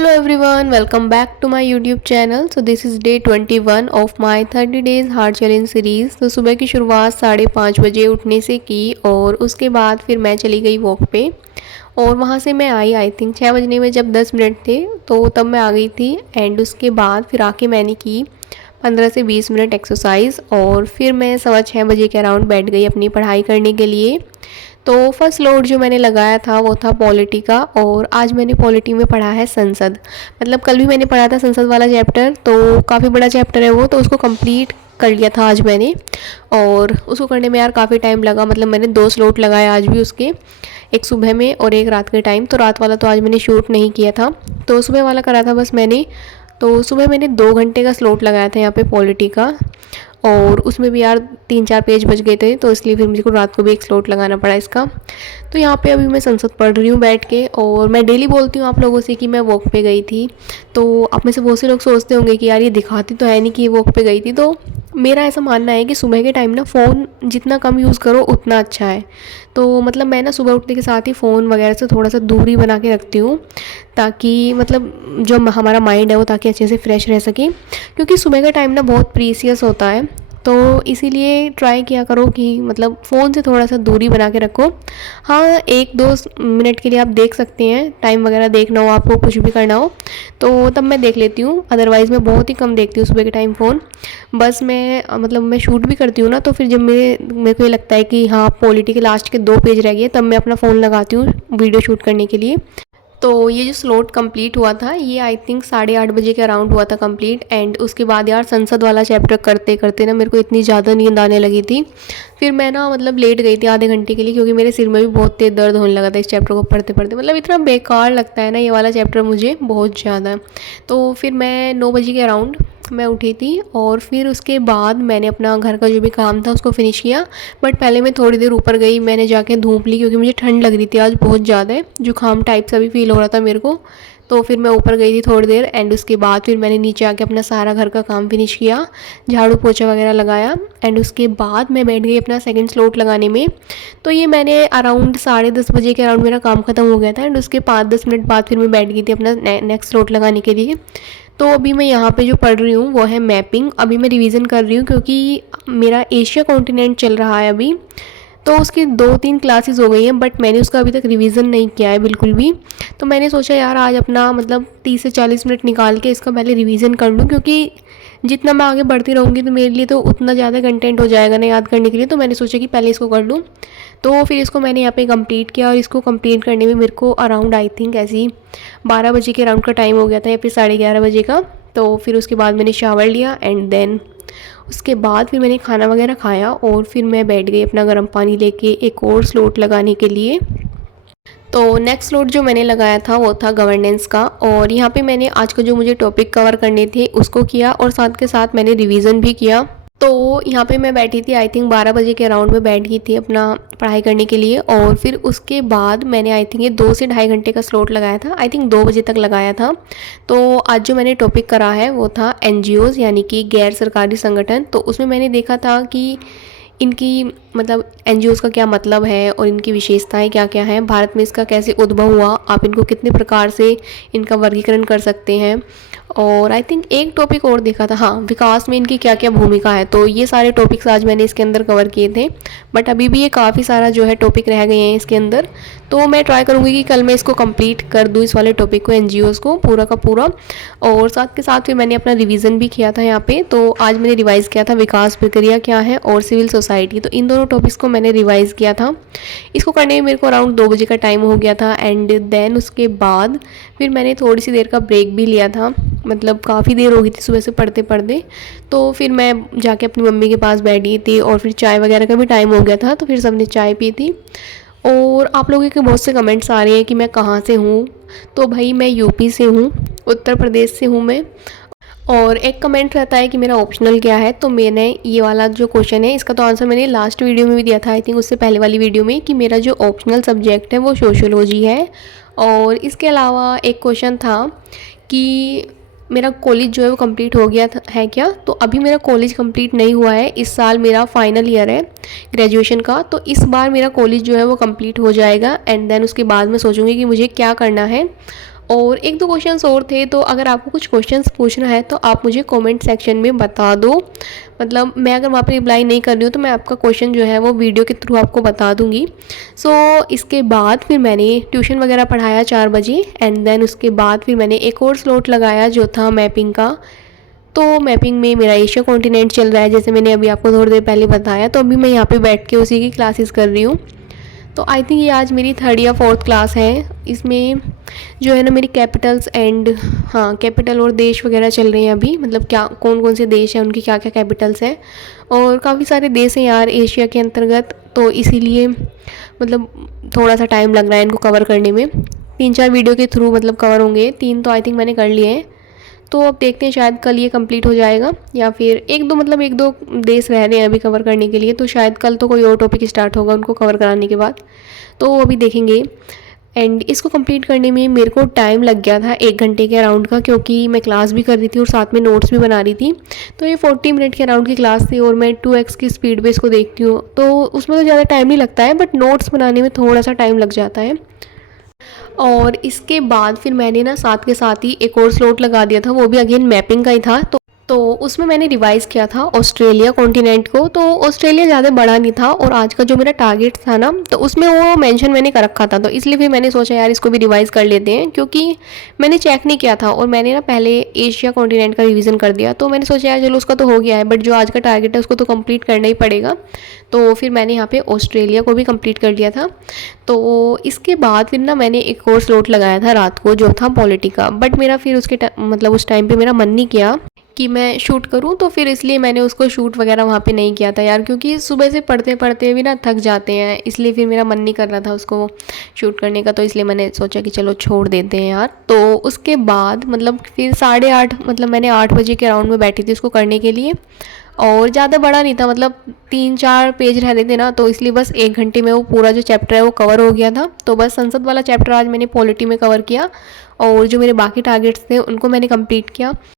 Hello everyone, welcome back to my YouTube channel. So this is day 21 of my 30 days heart challenge series. तो सुबह की शुरुआत 5:30 बजे उठने से की और उसके बाद फिर मैं चली गई वॉक पे और वहाँ से मैं आई थिंक 6 बजने में जब 10 मिनट थे तो तब मैं आ गई थी। एंड उसके बाद फिर आके मैंने की 15 से 20 मिनट एक्सरसाइज और फिर मैं 6:15 बजे के अराउंड बैठ गई अपनी पढ़ाई करने के लिए। तो फर्स्ट लोड जो मैंने लगाया था वो था पॉलिटी का और आज मैंने पॉलिटी में पढ़ा है संसद। मतलब कल भी मैंने पढ़ा था संसद वाला चैप्टर, तो काफ़ी बड़ा चैप्टर है वो, तो उसको कंप्लीट कर लिया था आज मैंने। और उसको करने में यार काफ़ी टाइम लगा, मतलब मैंने 2 स्लॉट लगाए आज भी उसके, एक सुबह में और एक रात के टाइम। तो रात वाला तो आज मैंने शूट नहीं किया था, तो सुबह वाला करा था बस मैंने। तो सुबह मैंने 2 घंटे का स्लॉट लगाया था यहाँ पे पॉलिटी का और उसमें भी यार 3-4 पेज बच गए थे, तो इसलिए फिर मुझे को रात को भी एक स्लॉट लगाना पड़ा इसका। तो यहाँ पे अभी मैं संसद पढ़ रही हूँ बैठ के और मैं डेली बोलती हूँ आप लोगों से कि मैं वॉक पे गई थी। तो आप में से बहुत से लोग सोचते होंगे कि यार ये दिखाती तो है नहीं कि ये वॉक पे गई थी। तो मेरा ऐसा मानना है कि सुबह के टाइम ना फ़ोन जितना कम यूज़ करो उतना अच्छा है। तो मतलब मैं ना सुबह उठने के साथ ही फ़ोन वगैरह से थोड़ा सा दूरी बना के रखती हूँ, ताकि मतलब जो हमारा माइंड है वो ताकि अच्छे से फ्रेश रह सके, क्योंकि सुबह का टाइम ना बहुत प्रीसियस होता है। तो इसीलिए ट्राई किया करो कि मतलब फ़ोन से थोड़ा सा दूरी बना के रखो। हाँ, 1-2 मिनट के लिए आप देख सकते हैं, टाइम वगैरह देखना हो आपको, कुछ भी करना हो तो तब मैं देख लेती हूँ, अदरवाइज़ मैं बहुत ही कम देखती हूँ सुबह के टाइम फ़ोन। बस मैं मतलब मैं शूट भी करती हूँ ना, तो फिर जब मेरे को ये लगता है कि हाँ पॉलिटी के लास्ट के 2 पेज रह गए, तब मैं अपना फ़ोन लगाती हूँ वीडियो शूट करने के लिए। तो ये जो स्लॉट कंप्लीट हुआ था ये आई थिंक 8:30 बजे के अराउंड हुआ था कंप्लीट। एंड उसके बाद यार संसद वाला चैप्टर करते करते ना मेरे को इतनी ज़्यादा नींद आने लगी थी, फिर मैं ना मतलब लेट गई थी आधे घंटे के लिए, क्योंकि मेरे सिर में भी बहुत तेज़ दर्द होने लगा था इस चैप्टर को पढ़ते पढ़ते। मतलब इतना बेकार लगता है ना ये वाला चैप्टर मुझे बहुत ज़्यादा। तो फिर मैं 9 बजे के अराउंड मैं उठी थी और फिर उसके बाद मैंने अपना घर का जो भी काम था उसको फिनिश किया। बट पहले मैं थोड़ी देर ऊपर गई, मैंने जाके धूप ली, क्योंकि मुझे ठंड लग रही थी आज बहुत ज़्यादा, जुकाम टाइप सा भी फील हो रहा था मेरे को। तो फिर मैं ऊपर गई थी थोड़ी देर एंड उसके बाद फिर मैंने नीचे आके अपना सारा घर का काम फिनिश किया, झाड़ू पोछा वगैरह लगाया। एंड उसके बाद मैं बैठ गई अपना सेकंड स्लॉट लगाने में। तो ये मैंने अराउंड 10:30 बजे के अराउंड मेरा काम ख़त्म हो गया था एंड उसके 5-10 मिनट बाद फिर मैं बैठ गई थी अपना नेक्स्ट स्लॉट लगाने के लिए। तो अभी मैं यहाँ पे जो पढ़ रही हूँ वो है मैपिंग। अभी मैं रिवीजन कर रही हूँ क्योंकि मेरा एशिया कॉन्टिनेंट चल रहा है अभी, तो उसकी 2-3 क्लासेस हो गई हैं, बट मैंने उसका अभी तक रिवीजन नहीं किया है बिल्कुल भी। तो मैंने सोचा यार आज अपना मतलब 30 से 40 मिनट निकाल के इसका पहले रिवीजन कर लूँ, क्योंकि जितना मैं आगे बढ़ती रहूँगी तो मेरे लिए तो उतना ज़्यादा कंटेंट हो जाएगा ना याद करने के लिए। तो मैंने सोचा कि पहले इसको कर लूँ। तो फिर इसको मैंने यहाँ पे कंप्लीट किया और इसको कंप्लीट करने में मेरे को अराउंड आई थिंक ऐसे ही 12 बजे के अराउंड का टाइम हो गया था या फिर 11:30 बजे का। तो फिर उसके बाद मैंने शावर लिया एंड देन उसके बाद फिर मैंने खाना वगैरह खाया और फिर मैं बैठ गई अपना गर्म पानी लेके एक और स्लॉट लगाने के लिए। तो नेक्स्ट स्लॉट जो मैंने लगाया था वो था गवर्नेंस का और यहाँ पे मैंने आज का जो मुझे टॉपिक कवर करने थे उसको किया और साथ के साथ मैंने रिवीजन भी किया। तो यहाँ पे मैं बैठी थी आई थिंक 12 बजे के अराउंड में बैठ गई थी अपना पढ़ाई करने के लिए और फिर उसके बाद मैंने आई थिंक ये 2 से ढाई घंटे का स्लॉट लगाया था, आई थिंक 2 बजे तक लगाया था। तो आज जो मैंने टॉपिक करा है वो था एनजीओज़ यानी कि गैर सरकारी संगठन। तो उसमें मैंने देखा था कि इनकी मतलब एनजीओज़ का क्या मतलब है और इनकी विशेषताएं क्या क्या हैं, भारत में इसका कैसे उद्भव हुआ, आप इनको कितने प्रकार से इनका वर्गीकरण कर सकते हैं। और आई थिंक एक टॉपिक और देखा था, हाँ, विकास में इनकी क्या क्या भूमिका है। तो ये सारे टॉपिक्स आज मैंने इसके अंदर कवर किए थे, बट अभी भी ये काफ़ी सारा जो है टॉपिक रह गए हैं इसके अंदर। तो मैं ट्राई करूँगी कि कल मैं इसको कंप्लीट कर दूँ इस वाले टॉपिक को, एनजीओज़ को पूरा का पूरा। और साथ के साथ फिर मैंने अपना रिवीजन भी किया था यहाँ पे। तो आज मैंने रिवाइज़ किया था विकास प्रक्रिया क्या है और सिविल सोसाइटी। तो इन दोनों टॉपिक्स को मैंने रिवाइज़ किया था। इसको करने में मेरे को अराउंड 2 बजे का टाइम हो गया था एंड देन उसके बाद फिर मैंने थोड़ी सी देर का ब्रेक भी लिया था, मतलब काफ़ी देर हो गई थी सुबह से पढ़ते पढ़ते। तो फिर मैं जाके अपनी मम्मी के पास बैठी थी और फिर चाय वगैरह का भी टाइम हो गया था, तो फिर सबने चाय पी थी। और आप लोगों के बहुत से कमेंट्स आ रहे हैं कि मैं कहाँ से हूँ। तो भाई मैं यूपी से हूँ, उत्तर प्रदेश से हूँ मैं। और एक कमेंट रहता है कि मेरा ऑप्शनल क्या है, तो मैंने ये वाला जो क्वेश्चन है इसका तो आंसर मैंने लास्ट वीडियो में भी दिया था आई थिंक, उससे पहले वाली वीडियो में, कि मेरा जो ऑप्शनल सब्जेक्ट है वो सोशियोलॉजी है। और इसके अलावा एक क्वेश्चन था कि मेरा कॉलेज जो है वो कंप्लीट हो गया है क्या। तो अभी मेरा कॉलेज कंप्लीट नहीं हुआ है, इस साल मेरा फाइनल ईयर है ग्रेजुएशन का। तो इस बार मेरा कॉलेज जो है वो कंप्लीट हो जाएगा एंड देन उसके बाद मैं सोचूंगी कि मुझे क्या करना है। और एक दो क्वेश्चंस और थे, तो अगर आपको कुछ क्वेश्चंस पूछना है तो आप मुझे कमेंट सेक्शन में बता दो। मतलब मैं अगर वहाँ पे रिप्लाई नहीं कर रही हूँ तो मैं आपका क्वेश्चन जो है वो वीडियो के थ्रू आपको बता दूँगी। सो इसके बाद फिर मैंने ट्यूशन वगैरह पढ़ाया 4 बजे, एंड देन उसके बाद फिर मैंने एक और स्लॉट लगाया जो था मैपिंग का। तो मैपिंग में मेरा एशिया कॉन्टिनेंट चल रहा है, जैसे मैंने अभी आपको थोड़ी देर पहले बताया। तो अभी मैं यहाँ पे बैठ के उसी की क्लासेस कर रही हूँ। तो आई थिंक ये आज मेरी 3rd या 4th क्लास है। इसमें जो है ना मेरी कैपिटल्स एंड, हाँ, कैपिटल और देश वगैरह चल रहे हैं अभी, मतलब क्या कौन कौन से देश हैं, उनकी क्या क्या कैपिटल्स हैं। और काफ़ी सारे देश हैं यार एशिया के अंतर्गत, तो इसीलिए मतलब थोड़ा सा टाइम लग रहा है इनको कवर करने में। 3-4 वीडियो के थ्रू मतलब कवर होंगे, 3 तो आई थिंक मैंने कर लिए हैं। तो अब देखते हैं, शायद कल ये कंप्लीट हो जाएगा, या फिर एक दो देश रह रहे हैं अभी कवर करने के लिए, तो शायद कल तो कोई और टॉपिक स्टार्ट होगा उनको कवर कराने के बाद, तो अभी देखेंगे। एंड इसको कंप्लीट करने में मेरे को टाइम लग गया था 1 घंटे के अराउंड का, क्योंकि मैं क्लास भी कर रही थी और साथ में नोट्स भी बना रही थी। तो ये 40 मिनट के अराउंड की क्लास थी और मैं 2x की स्पीड पे इसको देखती हूँ, तो उसमें तो ज़्यादा टाइम नहीं लगता है, बट नोट्स बनाने में थोड़ा सा टाइम लग जाता है। और इसके बाद फिर मैंने ना साथ के साथ ही एक और स्लॉट लगा दिया था, वो भी अगेन मैपिंग का ही था। तो उसमें मैंने रिवाइज़ किया था ऑस्ट्रेलिया कॉन्टिनेंट को। तो ऑस्ट्रेलिया ज़्यादा बड़ा नहीं था, और आज का जो मेरा टारगेट था ना, तो उसमें वो मेंशन मैंने कर रखा था, तो इसलिए फिर मैंने सोचा यार इसको भी रिवाइज़ कर लेते हैं, क्योंकि मैंने चेक नहीं किया था और मैंने ना पहले एशिया कॉन्टिनेंट का रिवीजन कर दिया। तो मैंने सोचा यार चलो उसका तो हो गया है, बट जो आज का टारगेट है उसको तो कंप्लीट करना ही पड़ेगा। तो फिर मैंने यहाँ पे ऑस्ट्रेलिया को भी कंप्लीट कर लिया था। तो इसके बाद फिर ना मैंने एक और स्लॉट लगाया था रात को, जो था पॉलिटी का, बट मेरा फिर उसके मतलब उस टाइम पे मेरा मन नहीं किया कि मैं शूट करूं, तो फिर इसलिए मैंने उसको शूट वगैरह वहाँ पे नहीं किया था यार, क्योंकि सुबह से पढ़ते पढ़ते भी ना थक जाते हैं, इसलिए फिर मेरा मन नहीं कर रहा था उसको शूट करने का। तो इसलिए मैंने सोचा कि चलो छोड़ देते हैं यार। तो उसके बाद मतलब फिर 8:30, मतलब मैंने 8 बजे के अराउंड में बैठी थी उसको करने के लिए, और ज़्यादा बड़ा नहीं था, मतलब 3-4 पेज रह रहे थे ना, तो इसलिए बस 1 घंटे में वो पूरा जो चैप्टर है वो कवर हो गया था। तो बस संसद वाला चैप्टर आज मैंने पॉलिटी में कवर किया, और जो मेरे बाकी टारगेट्स थे उनको मैंने कंप्लीट किया।